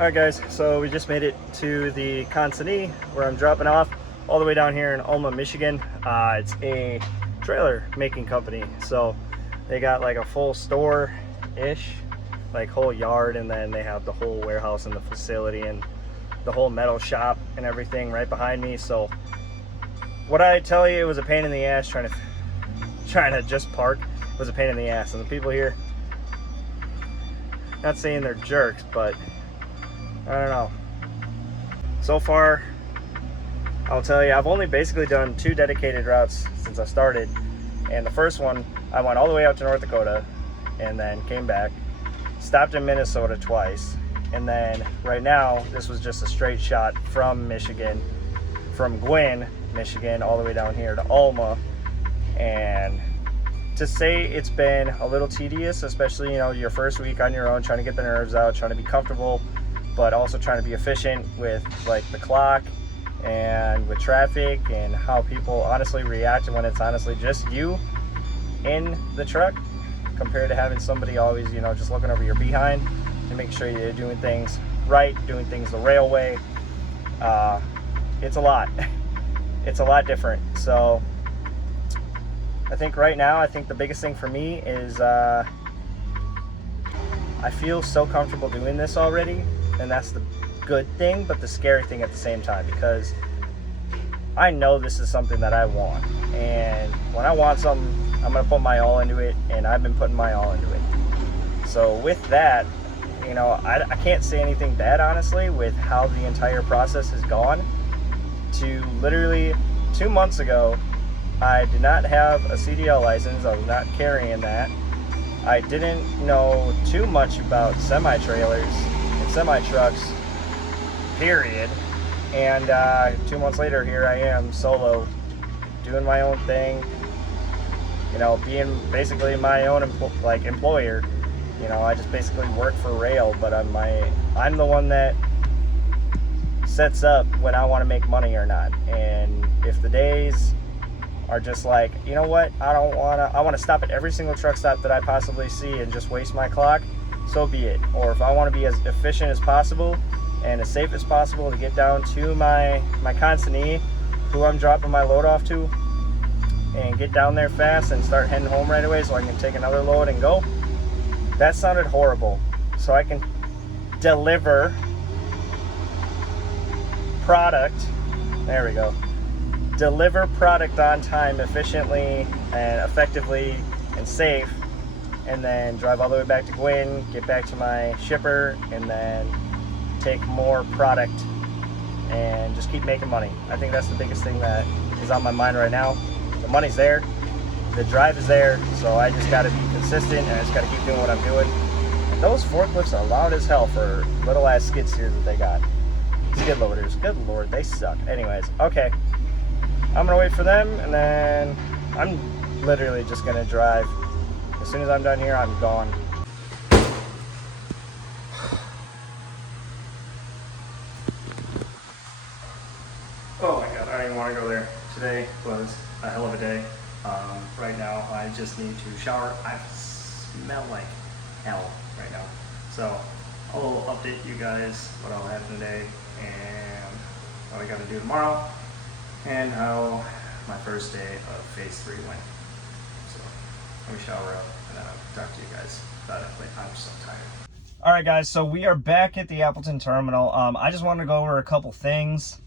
Alright guys, so we just made it to the consignee where I'm dropping off all the way down here in Alma, Michigan. It's a trailer making company, so they got like a full store-ish, like whole yard, and then they have the whole warehouse and the facility and the whole metal shop and everything right behind me. So what I tell you, it was a pain in the ass trying to just park. It was a pain in the ass, and the people here, not saying they're jerks, but I don't know. So far, I'll tell you, I've only basically done 2 dedicated routes since I started. And the first one, I went all the way out to North Dakota and then came back, stopped in Minnesota twice. And then right now, this was just a straight shot from Michigan, from Gwinn, Michigan, all the way down here to Alma. And to say it's been a little tedious, especially, your first week on your own, trying to get the nerves out, trying to be comfortable, but also trying to be efficient with like the clock and with traffic and how people honestly react when it's honestly just you in the truck compared to having somebody always, just looking over your behind and making sure you're doing things right, doing things the rail way. It's a lot. It's a lot different. So I think right now, the biggest thing for me is I feel so comfortable doing this already. And that's the good thing, but the scary thing at the same time, because I know this is something that I want. And when I want something, I'm going to put my all into it, and I've been putting my all into it. So with that, I can't say anything bad, honestly, with how the entire process has gone. To literally 2 months ago, I did not have a CDL license. I was not carrying that. I didn't know too much about semi-trailers and semi-trucks, period. And 2 months later, here I am, solo, doing my own thing, being basically my own employer. I just basically work for Roehl, but I'm the one that sets up when I want to make money or not. And if the days are just like, you know what, I want to stop at every single truck stop that I possibly see and just waste my clock, so be it. Or if I want to be as efficient as possible and as safe as possible to get down to my consignee, who I'm dropping my load off to, and get down there fast and start heading home right away so I can take another load and go. That sounded horrible. So I can deliver product, there we go, deliver product on time, efficiently and effectively and safe, and then drive all the way back to Gwinn, get back to my shipper, and then take more product and just keep making money. I think that's the biggest thing that is on my mind right now. The money's there, the drive is there, so I just got to be consistent and I just got to keep doing what I'm doing. And those forklifts are loud as hell for little ass skid steers that they got. Skid loaders, good lord, they suck. Anyways, okay, I'm gonna wait for them, and then I'm literally just gonna drive. As soon as I'm done here, I'm gone. Oh my god, I don't even want to go there. Today was a hell of a day. Right now, I just need to shower. I smell like hell right now. So I'll update you guys what all happened today and what I got to do tomorrow, and how my first day of phase 3 went. So let me shower up and then I'll talk to you guys about it later. I'm so tired. All right, guys, so we are back at the Appleton terminal. I just wanted to go over a couple things.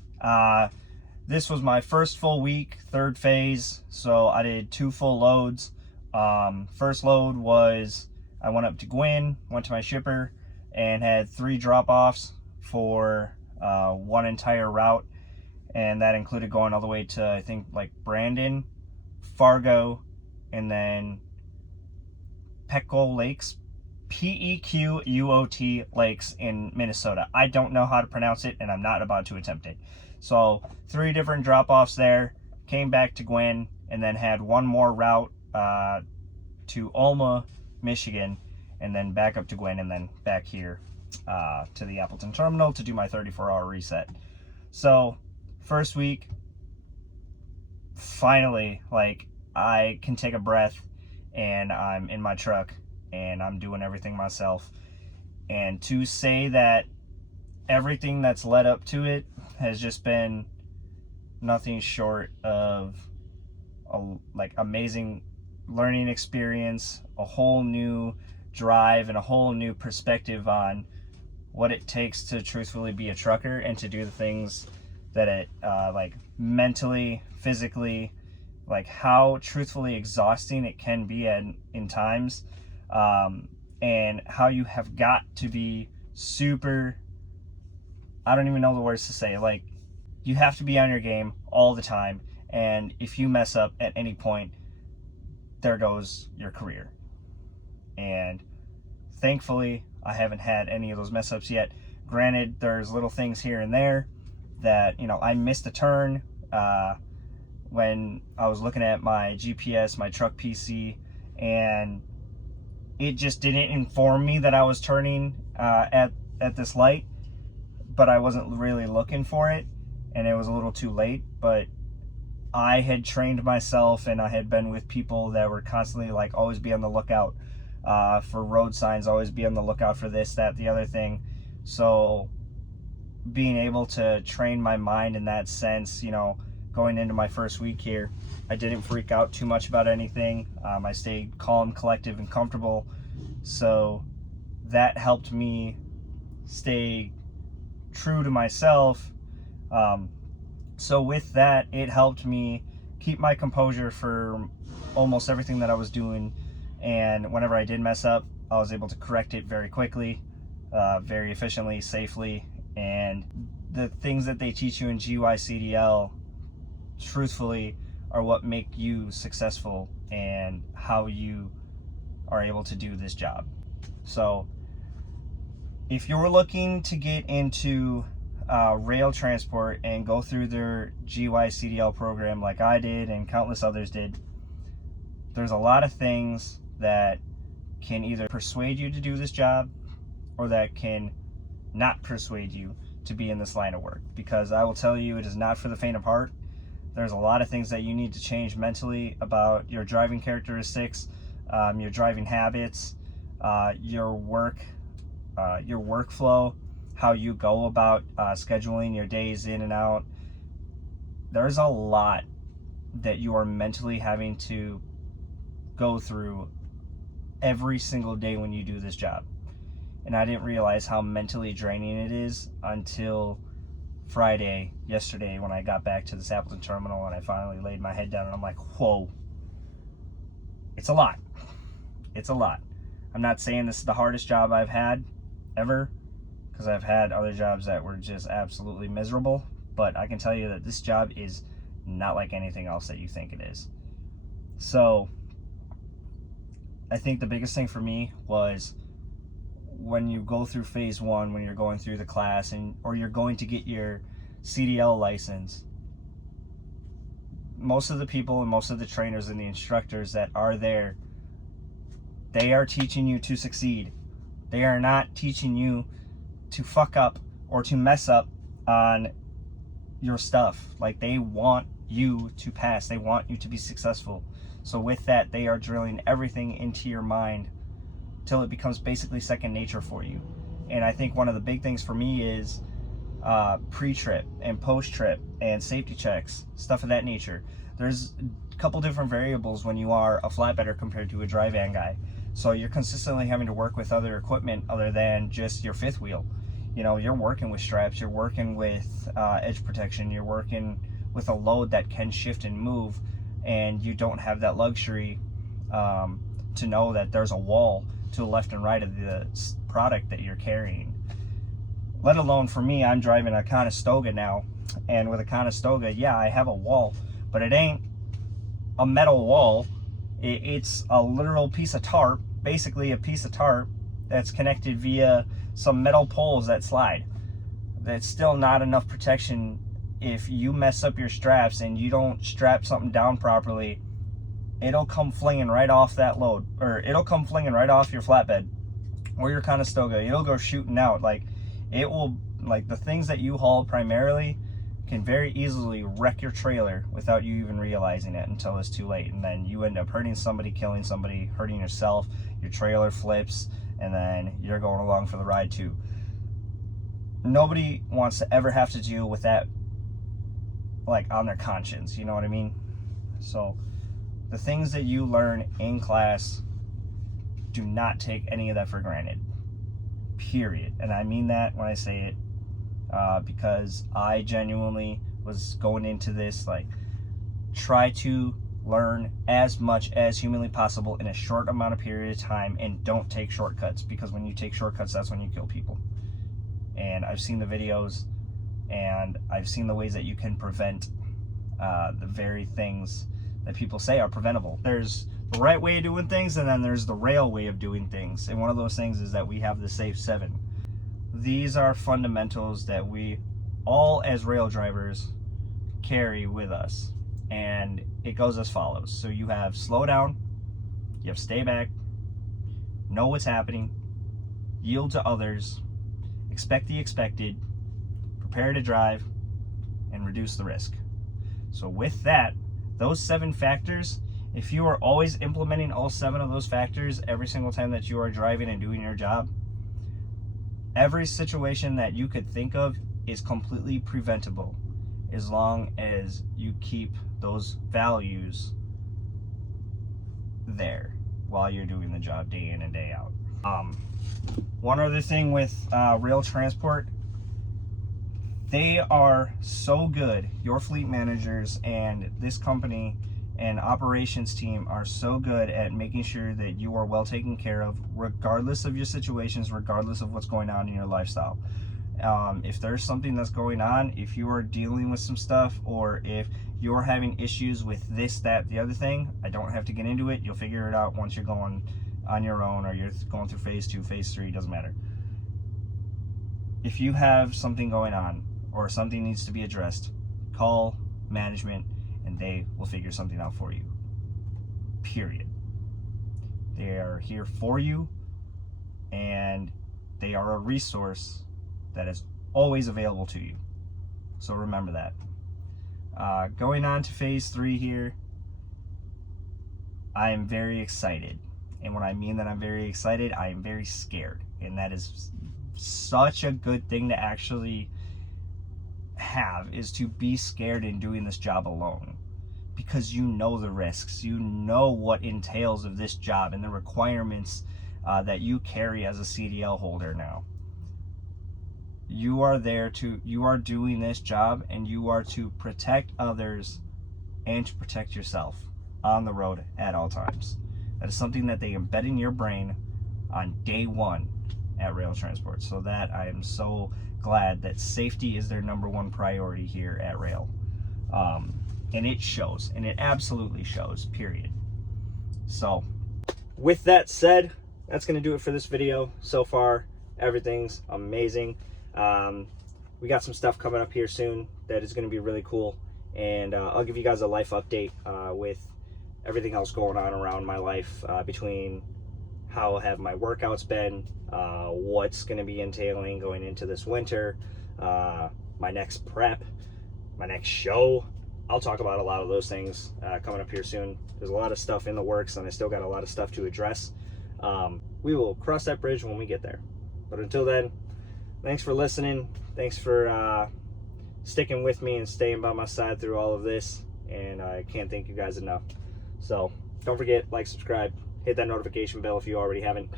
This was my first full week, 3rd phase, so I did 2 full loads. First load was I went up to Gwinn, went to my shipper, and had 3 drop-offs for 1 entire route. And that included going all the way to, I think, like Brandon, Fargo, and then Pequot Lakes, Pequot Lakes in Minnesota. I don't know how to pronounce it, and I'm not about to attempt it. So 3 different drop-offs there, came back to Gwinn, and then had 1 more route to Alma, Michigan, and then back up to Gwinn, and then back here to the Appleton terminal to do my 34-hour reset. So first week, finally, like, I can take a breath, and I'm in my truck and I'm doing everything myself. And to say that everything that's led up to it has just been nothing short of a like amazing learning experience, a whole new drive and a whole new perspective on what it takes to truthfully be a trucker and to do the things that it like mentally, physically, like how truthfully exhausting it can be in times, and how you have got to be super, I don't even know the words to say, like you have to be on your game all the time, and if you mess up at any point, there goes your career. And thankfully I haven't had any of those mess ups yet. Granted, there's little things here and there that, you know, I missed a turn when I was looking at my GPS, my truck PC, and it just didn't inform me that I was turning at this light, but I wasn't really looking for it, and it was a little too late. But I had trained myself, and I had been with people that were constantly like, always be on the lookout for road signs, always be on the lookout for this, that, the other thing. So being able to train my mind in that sense, you know, going into my first week here, I didn't freak out too much about anything. I stayed calm, collective, and comfortable. So that helped me stay true to myself. So with that, it helped me keep my composure for almost everything that I was doing. And whenever I did mess up, I was able to correct it very quickly, very efficiently, safely. And the things that they teach you in GYCDL, truthfully, are what make you successful and how you are able to do this job. So if you're looking to get into Roehl Transport and go through their GYCDL program like I did and countless others did, there's a lot of things that can either persuade you to do this job or that can not persuade you to be in this line of work. Because I will tell you, it is not for the faint of heart. There's a lot of things that you need to change mentally about your driving characteristics, your driving habits, your workflow, how you go about scheduling your days in and out. There's a lot that you are mentally having to go through every single day when you do this job. And I didn't realize how mentally draining it is until Friday, yesterday, when I got back to this Appleton terminal and I finally laid my head down and I'm like, whoa, it's a lot. It's a lot. I'm not saying this is the hardest job I've had ever, because I've had other jobs that were just absolutely miserable, but I can tell you that this job is not like anything else that you think it is. So I think the biggest thing for me was when you go through phase one, when you're going through the class or you're going to get your CDL license, most of the people and most of the trainers and the instructors that are there, they are teaching you to succeed. They are not teaching you to fuck up or to mess up on your stuff. Like, they want you to pass. They want you to be successful. So with that, they are drilling everything into your mind till it becomes basically second nature for you. And I think one of the big things for me is pre-trip and post-trip and safety checks, stuff of that nature. There's a couple different variables when you are a flatbedder compared to a dry van guy. So you're consistently having to work with other equipment other than just your fifth wheel. You know, you're working with straps, you're working with edge protection, you're working with a load that can shift and move, and you don't have that luxury to know that there's a wall to the left and right of the product that you're carrying. Let alone for me, I'm driving a Conestoga now, and with a Conestoga, yeah, I have a wall, but it ain't a metal wall. It's a literal piece of tarp, basically a piece of tarp that's connected via some metal poles that slide. That's still not enough protection. If you mess up your straps and you don't strap something down properly, it'll come flinging right off that load, or it'll come flinging right off your flatbed or your Conestoga. It'll go shooting out. Like, it will, like, the things that you haul primarily can very easily wreck your trailer without you even realizing it until it's too late. And then you end up hurting somebody, killing somebody, hurting yourself, your trailer flips, and then you're going along for the ride too. nobody wants to ever have to deal with that, like, on their conscience, you know what I mean? So the things that you learn in class, do not take any of that for granted, period. And I mean that when I say it, because I genuinely was going into this, like, try to learn as much as humanly possible in a short amount of period of time, and don't take shortcuts, because when you take shortcuts, that's when you kill people. And I've seen the videos, and I've seen the ways that you can prevent the very things that people say are preventable. There's the right way of doing things, and then there's the Roehl way of doing things. And one of those things is that we have the Safe 7. These are fundamentals that we all as Roehl drivers carry with us. And it goes as follows. So you have slow down, you have stay back, know what's happening, yield to others, expect the expected, prepare to drive, and reduce the risk. So with that, those 7 factors, if you are always implementing all 7 of those factors every single time that you are driving and doing your job, every situation that you could think of is completely preventable, as long as you keep those values there while you're doing the job day in and day out. One other thing with Roehl Transport, they are so good. Your fleet managers and this company and operations team are so good at making sure that you are well taken care of, regardless of your situations, regardless of what's going on in your lifestyle. If there's something that's going on, if you are dealing with some stuff, or if you're having issues with this, that, the other thing, I don't have to get into it. You'll figure it out once you're going on your own, or you're going through phase 2, phase 3, doesn't matter. If you have something going on or something needs to be addressed, call management and they will figure something out for you, period. They are here for you, and they are a resource that is always available to you. So remember that. Going on to phase 3 here, I am very excited. And when I mean that I'm very excited, I am very scared. And that is such a good thing to actually have, is to be scared in doing this job alone. Because you know the risks, you know what entails of this job and the requirements that you carry as a CDL holder now. You are doing this job, and you are to protect others and to protect yourself on the road at all times. That is something that they embed in your brain on day 1 at Roehl Transport. So that I am so glad that safety is their #1 priority here at Roehl. And it shows, and it absolutely shows, period. So with that said, that's going to do it for this video. So far, everything's amazing. We got some stuff coming up here soon that is going to be really cool, and I'll give you guys a life update with everything else going on around my life, between how have my workouts been, what's going to be entailing going into this winter, my next prep, my next show. I'll talk about a lot of those things coming up here soon. There's a lot of stuff in the works, and I still got a lot of stuff to address. We will cross that bridge when we get there. But until then, thanks for listening. Thanks for sticking with me and staying by my side through all of this. And I can't thank you guys enough. So don't forget, like, subscribe, hit that notification bell if you already haven't.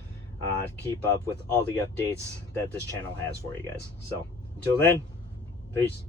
Keep up with all the updates that this channel has for you guys. So until then, peace.